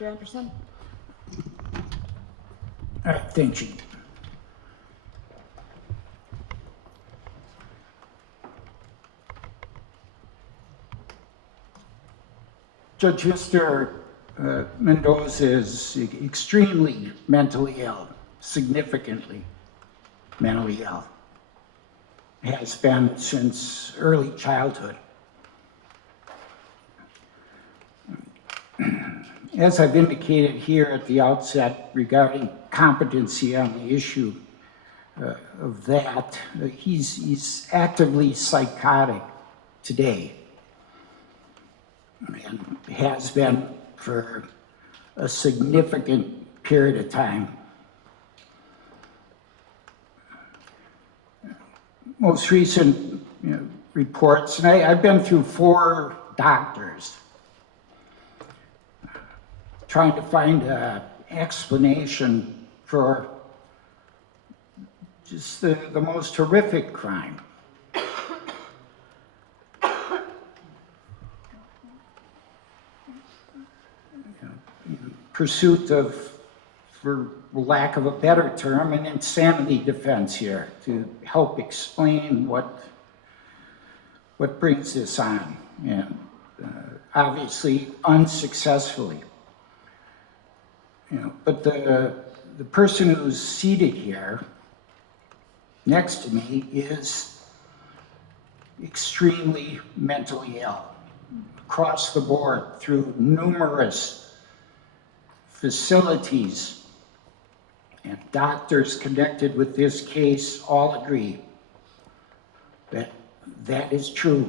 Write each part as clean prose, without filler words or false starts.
Mr. Anderson? All right, thank you. Judge Mr. Mendoza is extremely mentally ill, significantly mentally ill. Has been since early childhood. As I've indicated here at the outset regarding competency on the issue of that, he's actively psychotic today and has been for a significant period of time. Most recent reports, and I've been through 4 doctors trying to find an explanation for just the most horrific crime. In pursuit of, for lack of a better term, an insanity defense here to help explain what brings this on, and obviously unsuccessfully. But the person who's seated here next to me is extremely mentally ill across the board through numerous facilities, and doctors connected with this case all agree that that is true.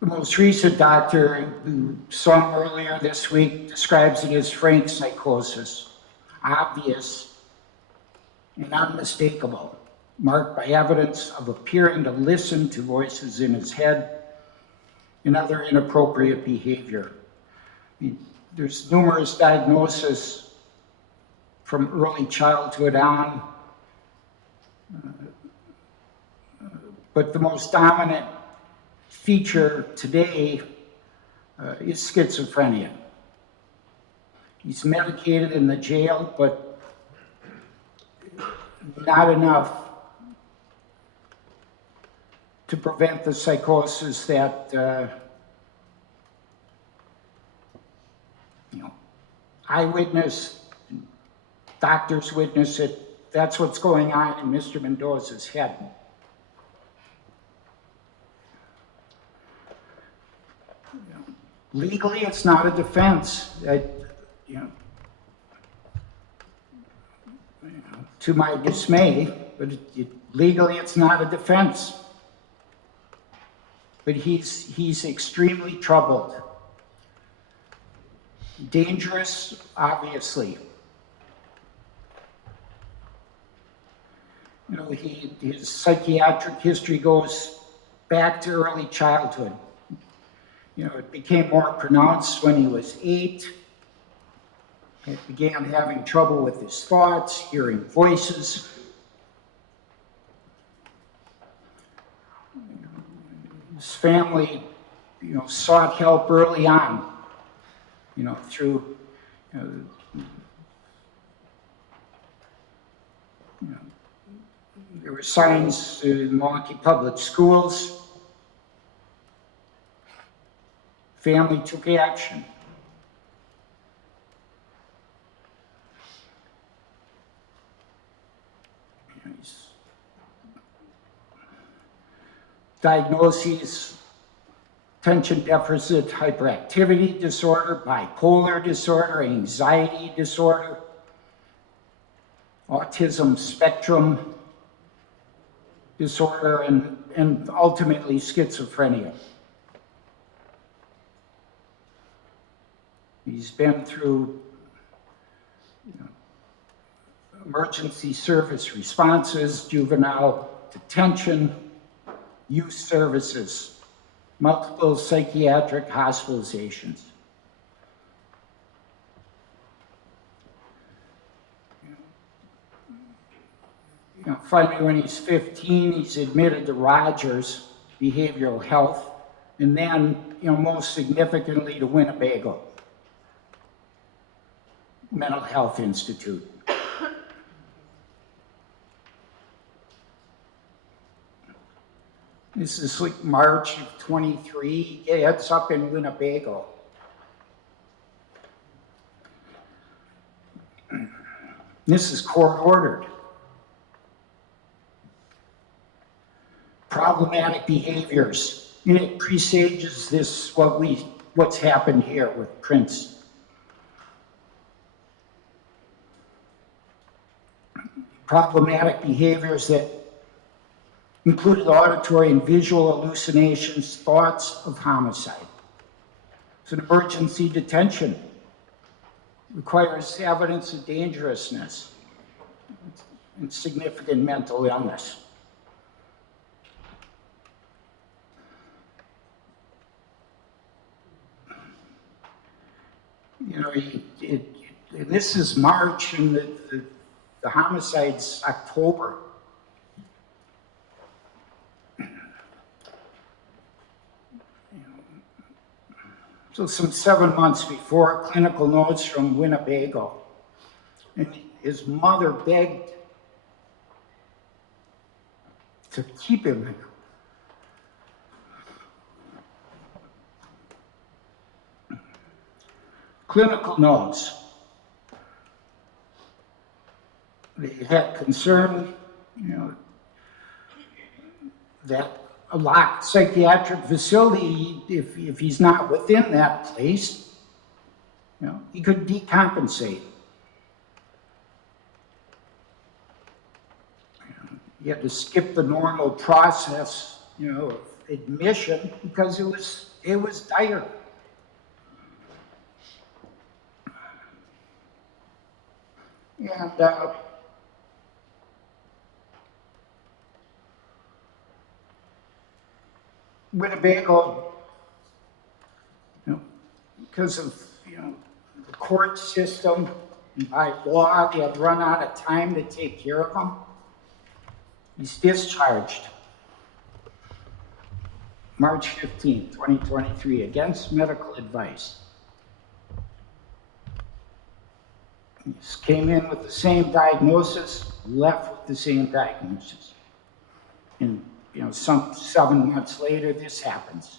The most recent doctor who saw him earlier this week describes it as frank psychosis, obvious and unmistakable, marked by evidence of appearing to listen to voices in his head and other inappropriate behavior. There's numerous diagnoses from early childhood on, but the most dominant feature today is schizophrenia. He's medicated in the jail, but not enough to prevent the psychosis that eyewitness, doctors witness it. That's what's going on in Mr. Mendoza's head. Legally, it's not a defense. To my dismay, but legally, it's not a defense. But he's extremely troubled. Dangerous, obviously. His psychiatric history goes back to early childhood. It became more pronounced when he was 8. He began having trouble with his thoughts, hearing voices. His family, sought help early on, through, there were signs in Milwaukee Public Schools. Family took action. Diagnoses: attention deficit hyperactivity disorder, bipolar disorder, anxiety disorder, autism spectrum disorder, and ultimately schizophrenia. He's been through emergency service responses, juvenile detention, youth services, multiple psychiatric hospitalizations. Finally, when he's 15, he's admitted to Rogers Behavioral Health, and then, most significantly to Winnebago Mental Health Institute. This is like March of 23. Yeah, it's up in Winnebago. This is court ordered. Problematic behaviors. And it presages this, what's happened here with Prince. Problematic behaviors that included auditory and visual hallucinations, thoughts of homicide. It's an emergency detention. Requires evidence of dangerousness and significant mental illness. This is March, and the homicide's October. So some 7 months before, clinical notes from Winnebago. And his mother begged to keep him there. Clinical notes. They had concern, that a locked psychiatric facility, if he's not within that place, he could decompensate. You had to skip the normal process, of admission because it was dire. And Winnebago, because of the court system, by law, they had run out of time to take care of him. He's discharged March 15, 2023, against medical advice. He came in with the same diagnosis, left with the same diagnosis. And some 7 months later, this happens.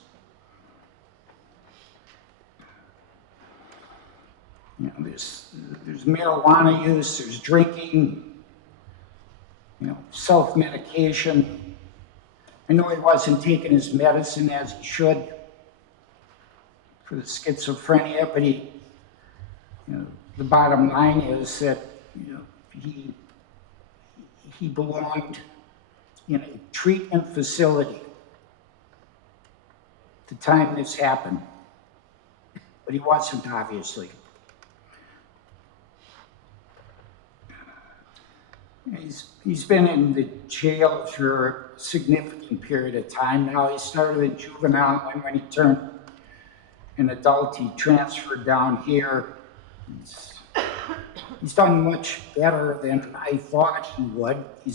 There's marijuana use, there's drinking, self-medication. I know he wasn't taking his medicine as he should for the schizophrenia, but the bottom line is that he belonged in a treatment facility at the time this happened, but he wasn't, obviously. He's been in the jail for a significant period of time now. He started in juvenile, and when he turned an adult, he transferred down here. He's done much better than I thought he would. He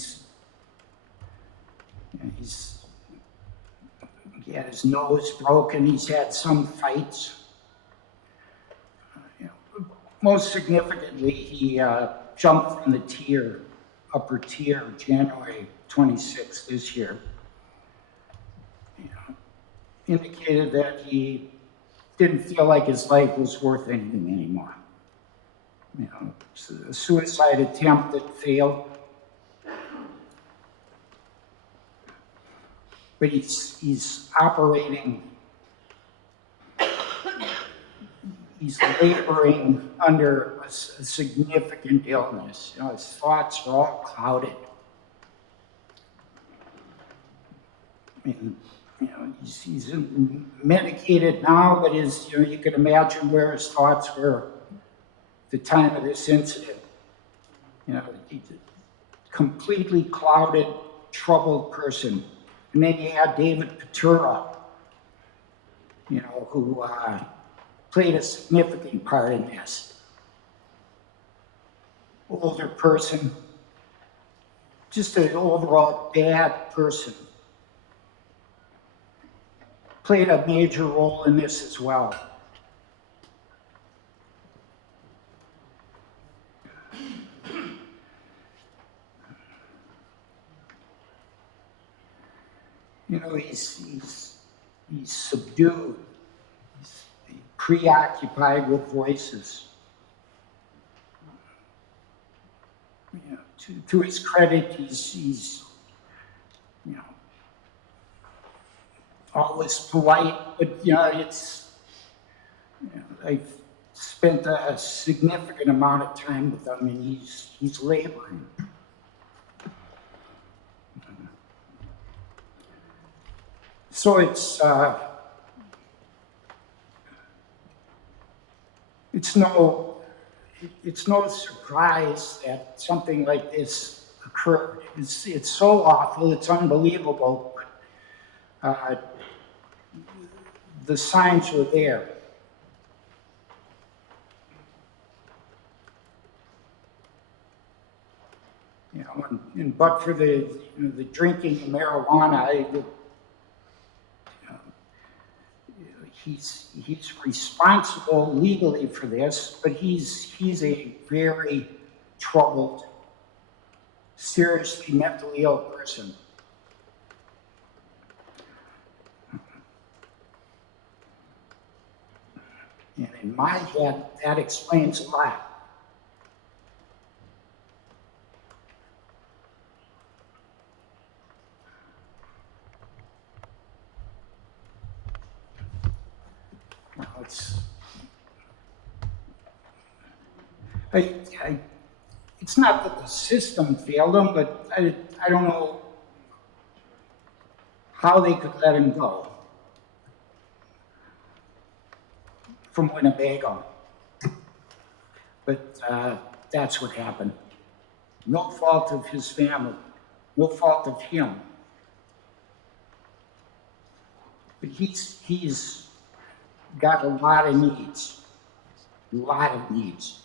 had his nose broken. He's had some fights. Most significantly, he jumped from the upper tier, January 26th this year. Indicated that he didn't feel like his life was worth anything anymore. It's a suicide attempt that failed. But he's operating, he's laboring under a significant illness. His thoughts are all clouded. He's medicated now, but you can imagine where his thoughts were at the time of this incident. He's a completely clouded, troubled person. And then you had David Patura, who played a significant part in this. Older person, just an overall bad person. Played a major role in this as well. You know, he's subdued, he's preoccupied with voices. You know, to his credit, he's you know, always polite, but you know, it's, you know, I've spent a significant amount of time with him, and he's laboring. So it's no surprise that something like this occurred. It's so awful, it's unbelievable. The signs were there. You know, and but for the drinking and marijuana, he's responsible legally for this, but he's a very troubled, seriously mentally ill person. And in my head, that explains a lot. It's not that the system failed him, but I don't know how they could let him go from Winnebago. But that's what happened. No fault of his family, no fault of him. But he's got a lot of needs, a lot of needs.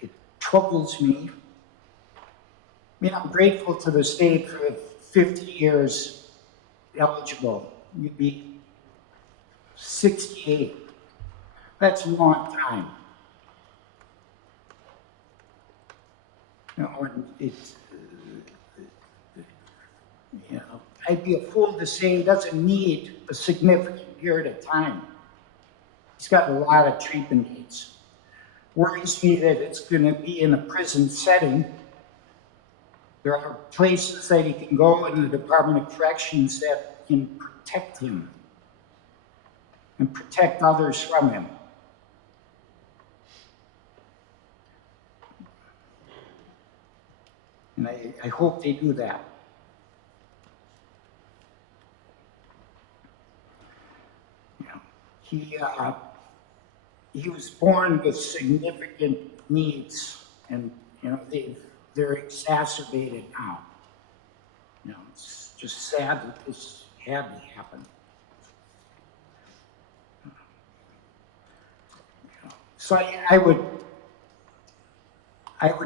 It troubles me. I mean, I'm grateful to the state for 50 years eligible. You'd be 68. That's a long time. You know, and it's, you know, I'd be a fool to say he doesn't need a significant period of time. He's got a lot of treatment needs. Worries me that it's going to be in a prison setting. There are places that he can go in the Department of Corrections that can protect him and protect others from him. And I hope they do that. You know, he was born with significant needs, and you know they're exacerbated now. You know, it's just sad that this had to happen. So I would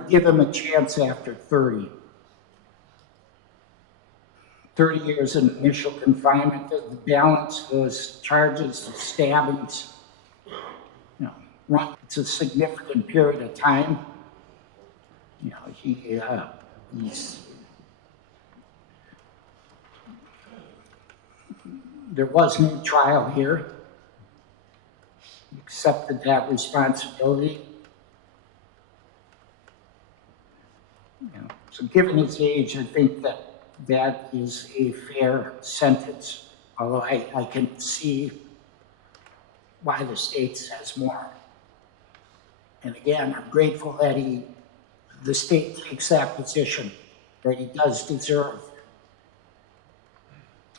give him a chance after 30. 30 years in initial confinement, the balance, those charges, the stabbings, you know, it's a significant period of time. You know, there was no trial here. He accepted that responsibility. You know, so given his age, I think that is a fair sentence, although I can see why the state says more. And again, I'm grateful that the state takes that position, that he does deserve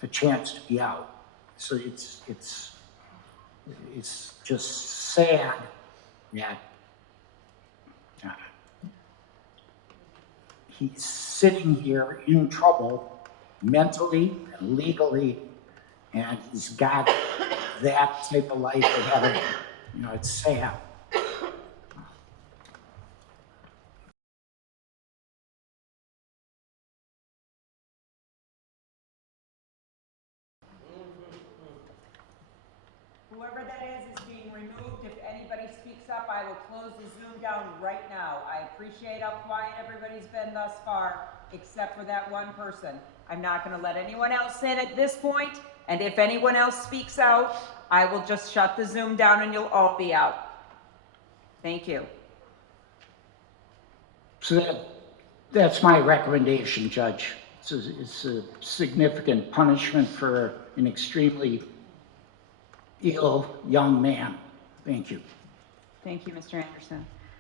a chance to be out. So it's just sad that he's sitting here in trouble mentally and legally, and he's got that type of life ahead of him. You know, it's sad. is being removed. If anybody speaks up, I will close the Zoom down right now. I appreciate how quiet everybody's been thus far, except for that one person. I'm not gonna let anyone else in at this point, and if anyone else speaks out, I will just shut the Zoom down and you'll all be out. Thank you. So that's my recommendation, Judge. It's a significant punishment for an extremely ill young man. Thank you. Thank you, Mr. Anderson.